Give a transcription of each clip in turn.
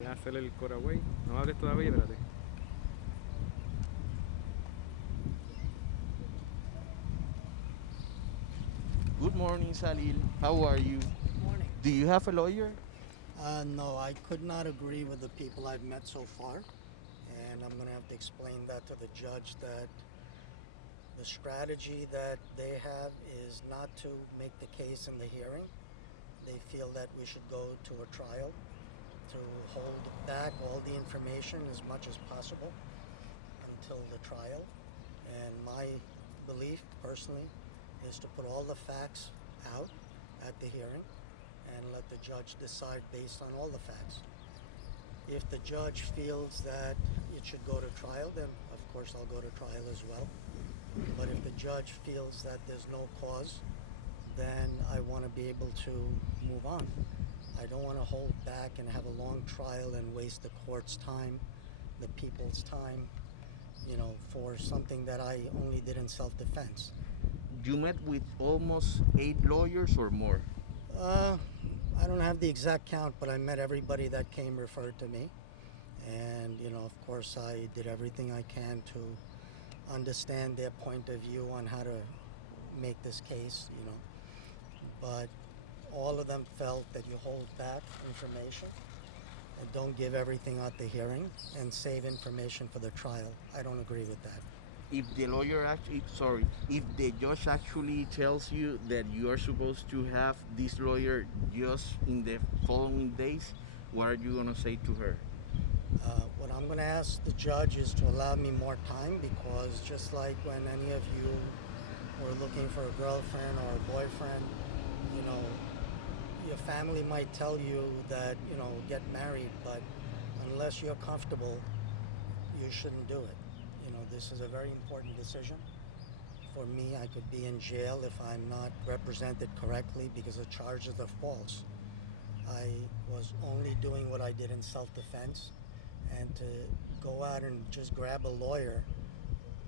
Voy a hacerle el Coraway. No hables todavía, espérate. Good morning, Salil. How are you? Morning. Do you have a lawyer? No, I could not agree with the people I've met so far, and I'm going to have to explain that to the judge that the strategy that they have is not to make the case in the hearing. They feel that we should go to a trial to hold back all the information as much as possible until the trial. And my belief, personally, is to put all the facts out at the hearing and let the judge decide based on all the facts. If the judge feels that it should go to trial, then of course I'll go to trial as well. But if the judge feels that there's no cause, then I want to be able to move on. I don't want to hold back and have a long trial and waste the court's time, the people's time, for something that I only did in self-defense. You met with almost 8 lawyers or more. Uh, I don't have the exact count, but I met everybody that came referred to me. And, of course, I did everything I can to understand their point of view on how to make this case, But all of them felt that you hold back information and don't give everything at the hearing and save information for the trial. I don't agree with that. If the lawyer actually, sorry, if the judge actually tells you that you are supposed to have this lawyer just in the following days, what are you gonna say to her? What I'm going to ask the judge is to allow me more time, because just like when any of you were looking for a girlfriend or a boyfriend, you know, your family might tell you that, get married, but unless you're comfortable, you shouldn't do it. This is a very important decision. For me, I could be in jail if I'm not represented correctly because the charges are false. I was only doing what I did in self-defense, and to go out and just grab a lawyer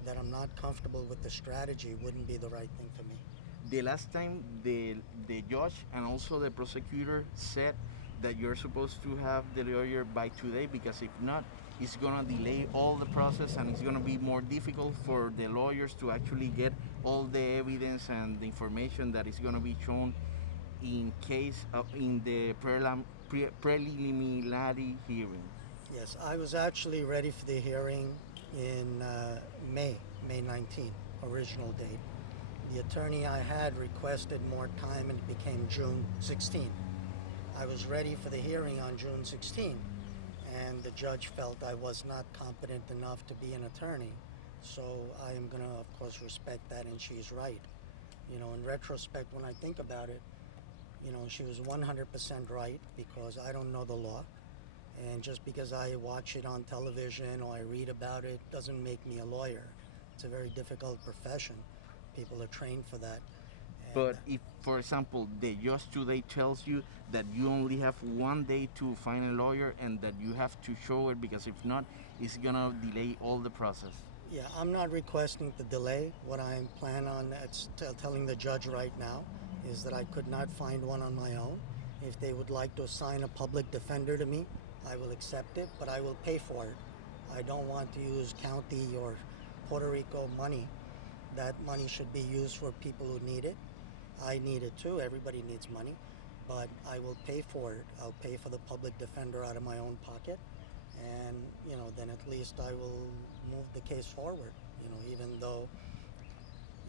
that I'm not comfortable with the strategy wouldn't be the right thing for me. The last time the judge and also the prosecutor said that you're supposed to have the lawyer by today, because if not, it's gonna delay all the process and it's gonna be more difficult for the lawyers to actually get all the evidence and the information that is gonna be shown in case of, in the preliminary hearing. Yes, I was actually ready for the hearing in May 19th, original date. The attorney I had requested more time and it became June 16th. I was ready for the hearing on June 16th, and the judge felt I was not competent enough to be an attorney. So I am going to, of course, respect that, and she's right. In retrospect, when I think about it, she was 100% right, because I don't know the law. And just because I watch it on television or I read about it doesn't make me a lawyer. It's a very difficult profession. People are trained for that. And But if, for example, the judge today tells you that you only have one day to find a lawyer and that you have to show it, because if not, it's gonna delay all the process. yeah, I'm not requesting the delay. What I plan on telling the judge right now is that I could not find one on my own. If they would like to assign a public defender to me, I will accept it, but I will pay for it. I don't want to use county or Puerto Rico money. That money should be used for people who need it. I need it too. Everybody needs money, but I will pay for it. I'll pay for the public defender out of my own pocket, and then at least I will move the case forward. Even though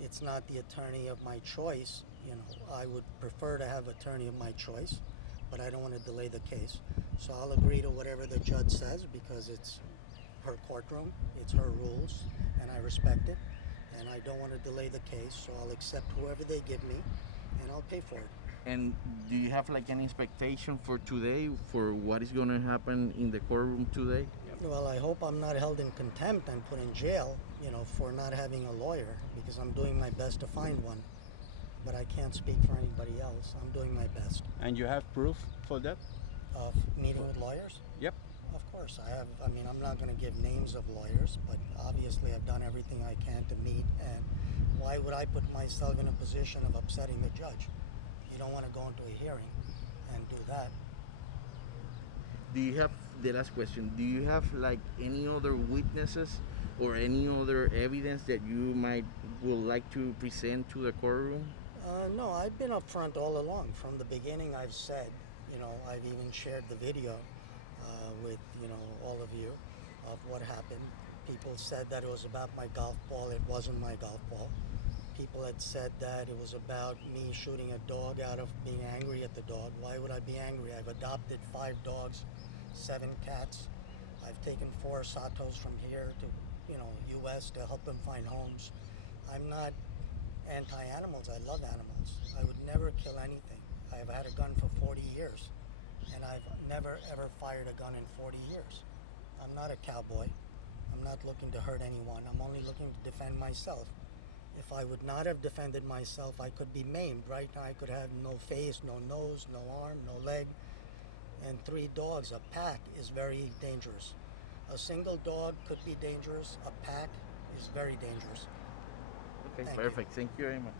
it's not the attorney of my choice, I would prefer to have attorney of my choice, but I don't want to delay the case. So I'll agree to whatever the judge says, because it's her courtroom, it's her rules, and I respect it. And I don't want to delay the case, so I'll accept whoever they give me, and I'll pay for it. And do you have like an expectation for today, for what is gonna happen in the courtroom today? Well, I hope I'm not held in contempt and put in jail, for not having a lawyer, because I'm doing my best to find one. But I can't speak for anybody else. I'm doing my best. And you have proof for that? Of meeting with lawyers? Yep. Of course, I have. I'm not going to give names of lawyers, but obviously I've done everything I can to meet. And why would I put myself in a position of upsetting the judge? You don't want to go into a hearing and do that. Do you have the last question? Do you have like any other witnesses or any other evidence that you might would like to present to the courtroom? No, I've been upfront all along. From the beginning, I've said, I've even shared the video with, all of you of what happened. People said that it was about my golf ball. It wasn't my golf ball. People had said that it was about me shooting a dog out of being angry at the dog. Why would I be angry? I've adopted 5 dogs, 7 cats. I've taken 4 Satos from here to, U.S. to help them find homes. I'm not anti-animals. I love animals. I would never kill anything. I've had a gun for 40 years, and I've never ever fired a gun in 40 years. I'm not a cowboy. I'm not looking to hurt anyone. I'm only looking to defend myself. If I would not have defended myself, I could be maimed. Right now, I could have no face, no nose, no arm, no leg, and 3 dogs. A pack is very dangerous. A single dog could be dangerous. A pack is very dangerous. Okay, Thank you. perfect. Thank you very much.